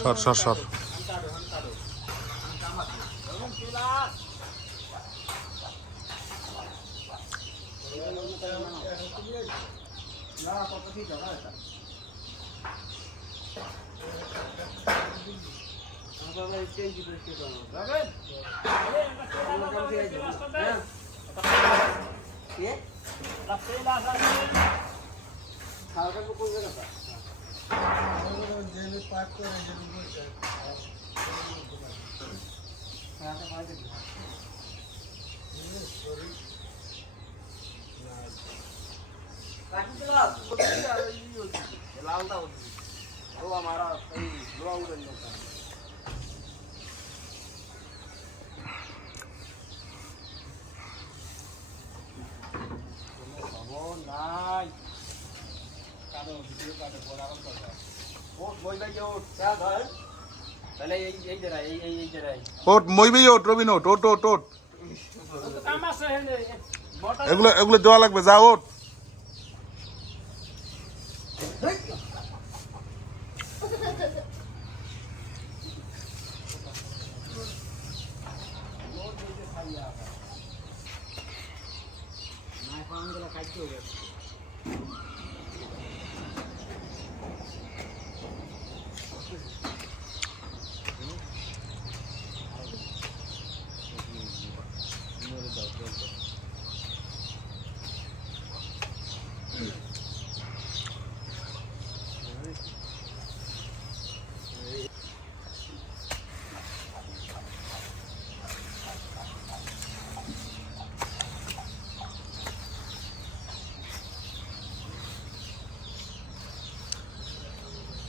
সর সর সর ওট মইবেই ওট রবিন ওট ওট ওট ওট এগুলো এগুলো দেওয়া লাগবে যা ওট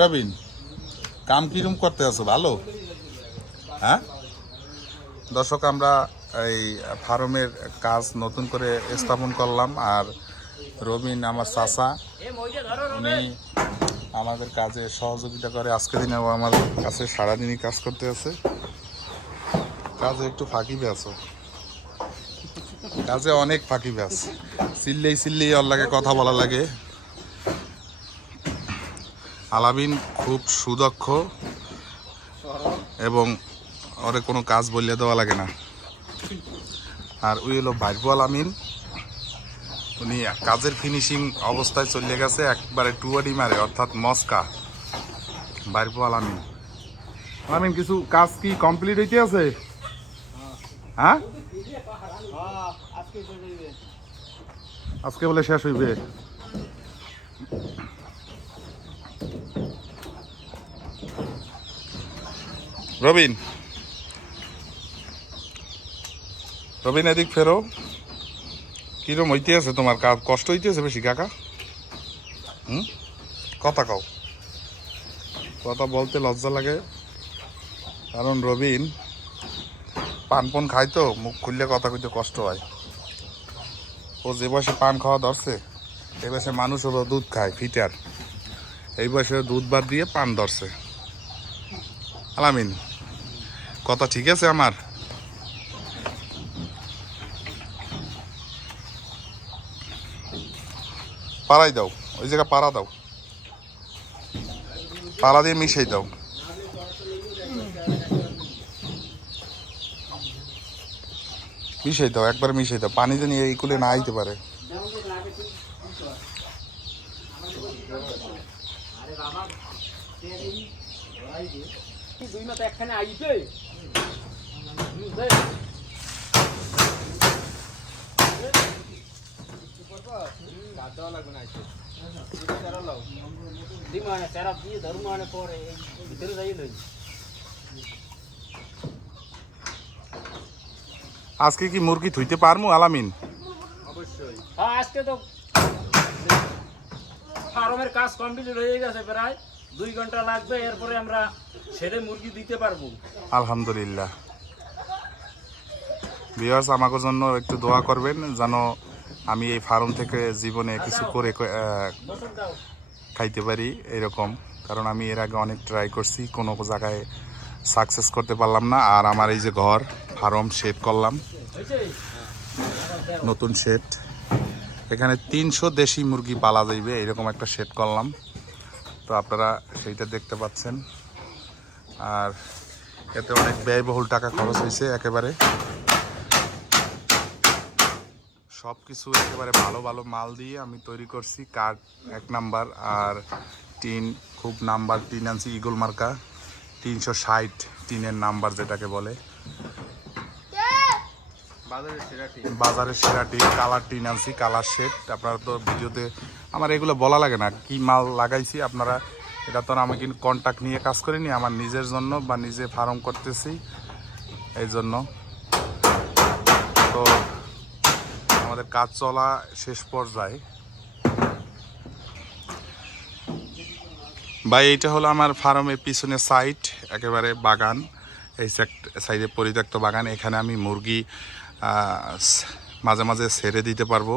রবিন কাম কিরম করতে আছো ভালো? হ্যাঁ দর্শক, আমরা এই ফার্মের কাজ নতুন করে স্থাপন করলাম, আর রবিন আমার চাচা, উনি আমাদের কাজে সহযোগিতা করে। আজকে দিনেও আমার কাছে সারাদিনই কাজ করতে আছে। কাজে একটু ফাঁকি ব্যাস, কাজে অনেক ফাঁকি ব্যাস, চিল্লেই ওর লাগে কথা বলা লাগে। আলামিন খুব সুদক্ষ এবং ওরে কোনো কাজ বলিয়ে দেওয়া লাগে না। আর ওই হলো ভাইরুল আমিন, উনি কাজের ফিনিশিং অবস্থায় চলে গেছে, একবারে টুয়াডি মারে অর্থাৎ মস্কা। ভাইরুল আমিন, আমিন কিছু কাজ কি কমপ্লিট হইতে আছে? হ্যাঁ, আজকে বলে শেষ হইবে। রবিন, রবিন এদিক ফেরো। কিরম হইতে আছে তোমার কাজ? কষ্ট হইতে আছে বেশি কাকা? কথা কও, কথা বলতে লজ্জা লাগে, কারণ রবিন পান পন খায় তো, মুখ খুললে কথা কইতে কষ্ট হয়। ও যে বয়সে পান খাওয়া ধরছে, এই বয়সে মানুষ হলো দুধ খায় ফিটার, এই বয়সে দুধ বাদ দিয়ে পান ধরছে। আলামিন, কথা ঠিক আছে আমার? পাড়াই দাও, ওই জায়গা পাড়া দাও, পাড়া দিয়ে মিশাই দাও। মিশাই দাও, একবার মিশাই দাও, পানি তো নিয়ে এইগুলো না আইতে পারে। আজকে কি মুরগি ধুইতে পারমু আলামিন? অবশ্যই। হ্যাঁ, আজকে তো ফার্মের কাজ কমপ্লিট হয়ে গেছে, প্রায় 2 ঘন্টা লাগবে, এরপরে আমরা ছেড়ে মুরগি দিতে পারবো। আলহামদুলিল্লাহ। ভিউয়ার্স, আমাকে জন্য একটু দোয়া করবেন যেন আমি এই ফার্ম থেকে জীবনে কিছু করে খাইতে পারি এরকম, কারণ আমি এর আগে অনেক ট্রাই করছি, কোনো জায়গায় সাকসেস করতে পারলাম না। আর আমার এই যে ঘর ফার্ম শেড করলাম, নতুন শেড, এখানে 300 দেশি মুরগি পালা যাইবে এরকম একটা শেড করলাম, তো আপনারা সেইটা দেখতে পাচ্ছেন। আর এতে অনেক ব্যয়বহুল টাকা খরচ হয়েছে, একেবারে সব কিছু একেবারে ভালো ভালো মাল দিয়ে আমি তৈরি করছি। কাঠ 1 নাম্বার, আর টিন খুব নাম্বার টিন আনছি, ইগল মার্কা 360 টিনের নাম্বার যেটাকে বলে, বাজারের সেরা টিন, কালার টিন আনছি, কালার শেড। আপনারা তো ভিডিওতে আমার এগুলো বলা লাগে না কি মাল লাগাইছি, আপনারা এটা তো আমি কিন্তু কন্ট্যাক্ট নিয়ে কাজ করিনি, আমার নিজের জন্য বা নিজে ফার্ম করতেছি এই জন্য। তো আমাদের কাজ চলা শেষ পর্যায়ে। ভাই, এইটা হলো আমার ফার্মের পিছনে সাইড, একেবারে বাগান, এই সাইডে পরিত্যক্ত বাগান, এখানে আমি মুরগি মাঝে মাঝে ছেড়ে দিতে পারবো।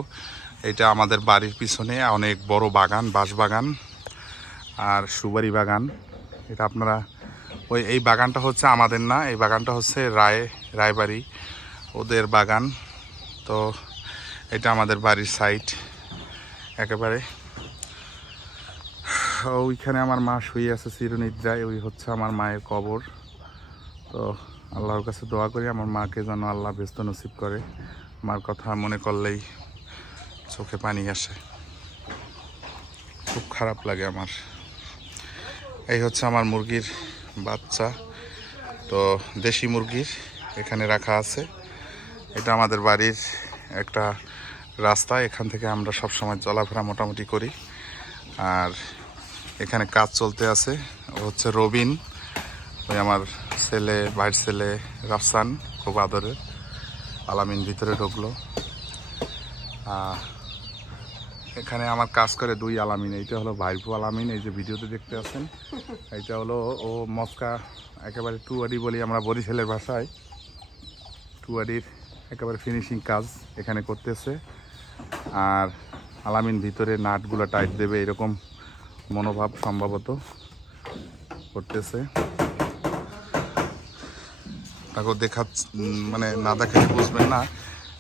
এটা আমাদের বাড়ির পিছনে অনেক বড় বাগান, বাঁশ বাগান আর সুপারি বাগান। এটা আপনারা এই বাগানটা হচ্ছে আমাদের না, এই বাগানটা হচ্ছে রায়বাড়ি ওদের বাগান। তো এটা আমাদের বাড়ির সাইড একেবারে। ওইখানে আমার মা শুয়ে আছে চিরনিদ্রায়, ওই হচ্ছে আমার মায়ের কবর। তো আল্লাহর কাছে দোয়া করি আমার মাকে যেন আল্লাহ ব্যস্ত নসিব করে। মার কথা মনে করলেই চোখে পানি আসে, খুব খারাপ লাগে আমার। এই হচ্ছে আমার মুরগির বাচ্চা, তো দেশি মুরগির এখানে রাখা আছে। এটা আমাদের বাড়ির একটা রাস্তা, এখান থেকে আমরা সব সময় চলাফেরা মোটামুটি করি। আর এখানে কাজ চলতে আছে, ও হচ্ছে রবিন, ওই আমার ছেলে, ভাইয়ের ছেলে রাফসান, খুব আদরের। আলামিন ভিতরে ঢুকলো। এখানে আমার কাজ করে 2 আলামিন, এইটা হলো ভাইপু আলামিন, এই যে ভিডিওতে দেখতে আছেন, এইটা হলো ও মস্কা, একেবারে টুয়াডি বলি আমরা বরিশালের ভাষায়, টুয়াডির একেবারে ফিনিশিং কাজ এখানে করতেছে। আর আলামিন ভিতরে নাটগুলো টাইট দেবে এরকম মনোভাব সম্ভবত করতেছে। তাকে দেখা মানে না দেখালে বুঝবেন না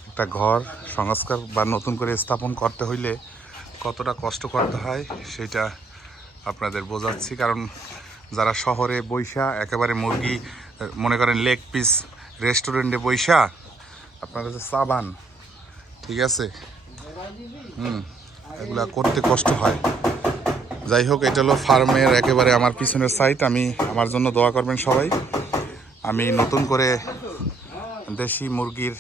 একটা ঘর সংস্কার বা নতুন করে স্থাপন করতে হইলে কতটা কষ্ট করতে হয় সেটা আপনাদের বোঝাচ্ছি। কারণ যারা শহরে বৈশা একেবারে মুরগি মনে করেন লেগ পিস রেস্টুরেন্টে বইসা আপনার কাছে সাবান, ঠিক আছে, এগুলা করতে কষ্ট হয়। যাই হোক, এটা হলো ফার্মের একেবারে আমার পিছনের সাইড। আমার জন্য দোয়া করবেন সবাই। আমি নতুন করে দেশি মুরগির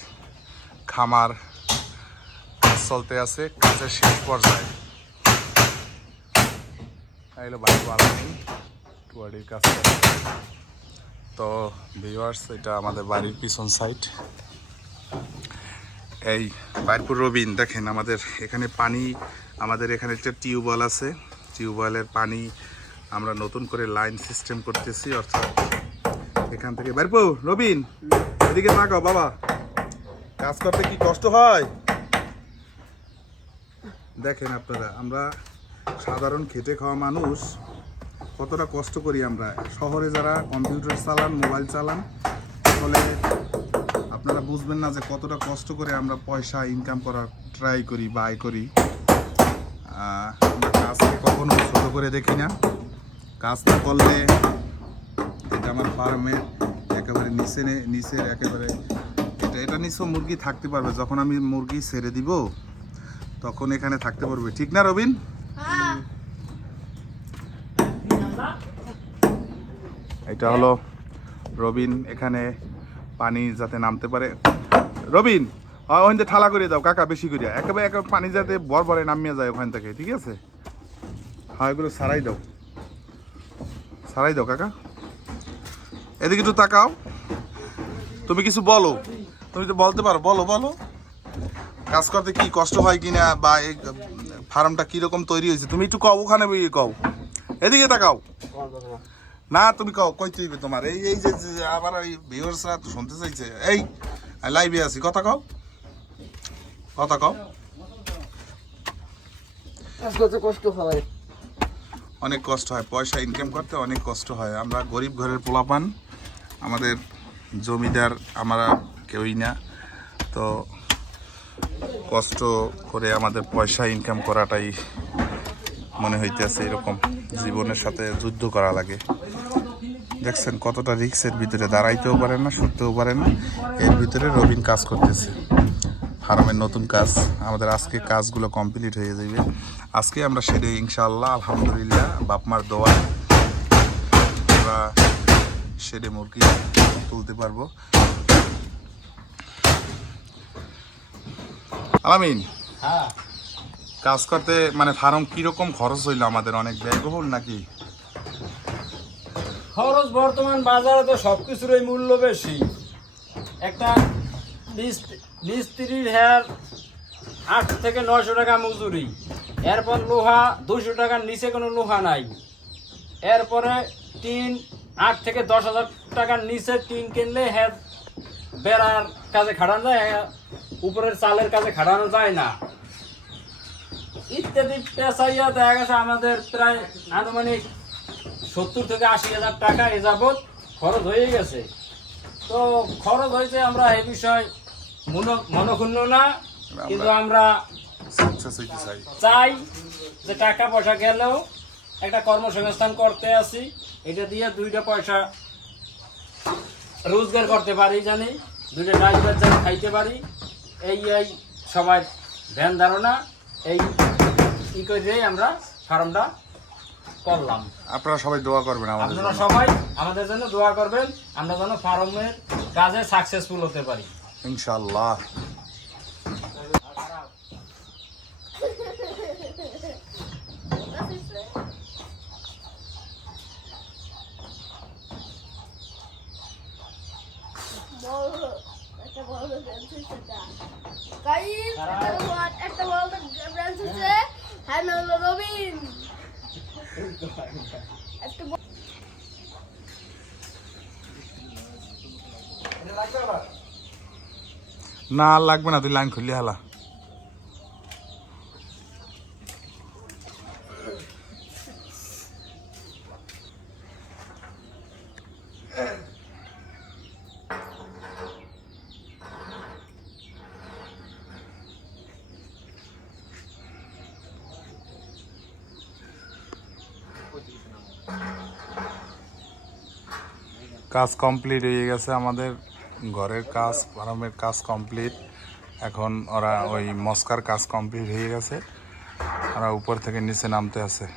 খামার কাজ চলতে আছে, কাজের শেষ পর্যায়ে। এলো বাড়ি বাড়ানি টুয়ারির কাছে। তো ভিউয়ার্স, এটা আমাদের বাড়ির পিছন সাইড। এই বাইরপুর রবিন দেখেন, আমাদের এখানে পানি, আমাদের এখানে একটা টিউবওয়েল আছে। টিউবওয়েলের পানি আমরা নতুন করে লাইন সিস্টেম করতেছি, অর্থাৎ এখান থেকে বাইরপুর রবিন এদিকে তাকাও বাবা, কাজ করতে কি কষ্ট হয় দেখেন আপনারা। আমরা সাধারণ খেটে খাওয়া মানুষ কতটা কষ্ট করি। আমরা শহরে যারা কম্পিউটার চালান, মোবাইল চালান, তাহলে আপনারা বুঝবেন না যে কতটা কষ্ট করে আমরা পয়সা ইনকাম করার ট্রাই করি বা আয় করি। আমরা কাজকে কখনো ছোট করে দেখি না। কাজ না করলে, এটা আমার ফার্মের একেবারে নিচের একেবারে এটা নিচেও মুরগি থাকতে পারবে। যখন আমি মুরগি ছেড়ে দিব তখন এখানে থাকতে পারবে, ঠিক না রবিন? এটা হলো রবিন, এখানে পানি যাতে নামতে পারে। রবিন ওখান থেকে ঠালা করে দাও কাকা, বেশি করে একেবারে পানি যাতে বরবরে নামিয়ে যায় ওখান থেকে, ঠিক আছে? হ্যাঁ, এগুলো সারাই দাও কাকা। এদিকে একটু তাকাও, তুমি কিছু বলো, তুমি তো বলতে পারো, বলো কাজ করতে কি কষ্ট হয় কিনা, বা এই ফার্মটা কিরকম তৈরি হয়েছে, তুমি একটু কও, ওখানে কও, এদিকে তাকাও না, তুমি কও কই তুইবে তোমার এই এই যে আবার এই ভিউয়ার্সরা তো শুনতে চাইছে। এই লাইভে আছি, কথা কও। কষ্ট হয়, অনেক কষ্ট হয়, পয়সা ইনকাম করতে অনেক কষ্ট হয়। আমরা গরিব ঘরের পোলাপান, আমাদের জমিদার আমরা কেউই না, তো কষ্ট করে আমাদের পয়সা ইনকাম করাটাই মনে হইতেছে এরকম জীবনের সাথে যুদ্ধ করা লাগে। দেখছেন কতটা রিস্কের ভিতরে, দাঁড়াইতেও পারে না, শুতেও পারে না, এর ভিতরে রবিন কাজ করতেছে। ফার্মের নতুন কাজ, আমাদের আজকে কাজগুলো কমপ্লিট হয়ে যাবে। আজকে আমরা সেরে ইনশাআল্লাহ আলহামদুলিল্লাহ বাপমার দোয়া আমরা সেরে মুরগি তুলতে পারবো। আলামিন, হ্যাঁ, কাজ করতে মানে ফার্ম কিরকম খরচ হইলো আমাদের? অনেক ব্যয়বহুল নাকি? খরচ বর্তমান বাজারে তো সবকিছুরই মূল্য বেশি। একটা 20-30 হেয়ার 8 থেকে 900 টাকা মজুরি, এরপর লোহা 200 টাকার নিচে কোনো লোহা নাই, এরপরে টিন 8 থেকে 10,000 টাকার নিচে টিন কিনলে হ্যাঁ বেড়ার কাজে খাটানো যায়, উপরের চালের কাজে খাটানো যায় না, ইত্যাদি পেঁচাইয়া দেখা গেছে আমাদের প্রায় আনুমানিক 70 থেকে 80,000 টাকা এ যাবৎ খরচ হয়ে গেছে। তো খরচ হয়েছে, আমরা এই বিষয় মনক্ষুণ্ণ না, কিন্তু আমরা সাকসেস হইতে চাই। চাই যে টাকা পয়সা গেলেও একটা কর্মসংস্থান করতে আসি, এটা দিয়ে 2টা পয়সা রোজগার করতে পারি, জানি 2টা ড্রাইভার যেন খাইতে পারি, এই সবাই ধ্যান ধারণা এই ই করে আমরা ফার্মটা করলাম। আপনারা সবাই দোয়া করবেন আমাদের আপনারা জন্য। সবাই আমাদের জন্য দোয়া করবেন, আমরা যেন ফার্মের কাজে সাকসেসফুল হতে পারি ইনশাআল্লাহ। না আর লাগবে না, তুই লাইন খুললি হালা। কাজ কমপ্লিট হয়ে গেছে আমাদের, ঘরের কাজ ফার্মের কাজ কমপ্লিট। এখন ওরা ওই মস্কার কাজ কমপ্লিট হয়ে গেছে, ওরা উপর থেকে নিচে নামতে আছে।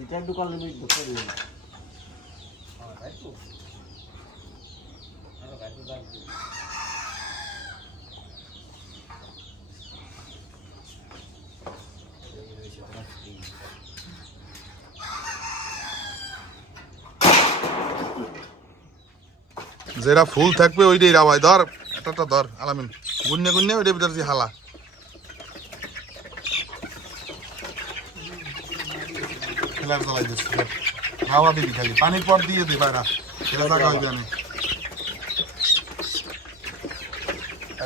বিচার দোকান লিমিট ঢুকে দিন। যেটা ফুল থাকবে ওইটাই রাওয়াই ধর, একটা ধর আলামিন, গুন্নে গুন্নে ওইটার ভিতর যে হালা খেলার জ্বালাই দিচ্ছে, হাওয়া দিবি খালি, পানির পর দিয়ে দে বাইরা, খেলা জায়গা হইবে না।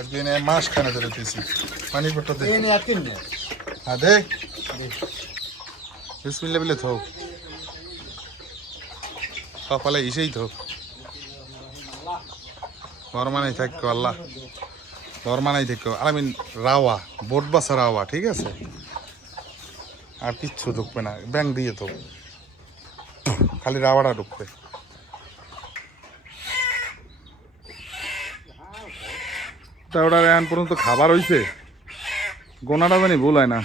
একদিন মাস খানে ধরে দিয়েছি, পানির পরটা দে, হ্যাঁ দে, বিসমিল্লাহ বলে থো, সকালে ইসেই থো, বর্মানাই থাকো আল্লাহ, বর্মানাই থাকো আলামিন, রাওয়া বোট বাসা রাওয়া, ঠিক আছে, আর কিচ্ছু ঢুকবে না, ব্যাং দিয়ে তো খালি রাওয়াটা ঢুকবে। তা ওটা এখন পর্যন্ত খাবার হইছে, গোনাটা জানি ভুল হয় না।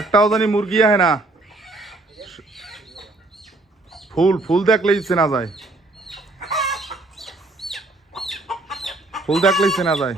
একটাও জানি মুরগি আহে না, ফুল ফুল দেখলেই চেনা যায়, ফুল দেখলেই চেনা যায়।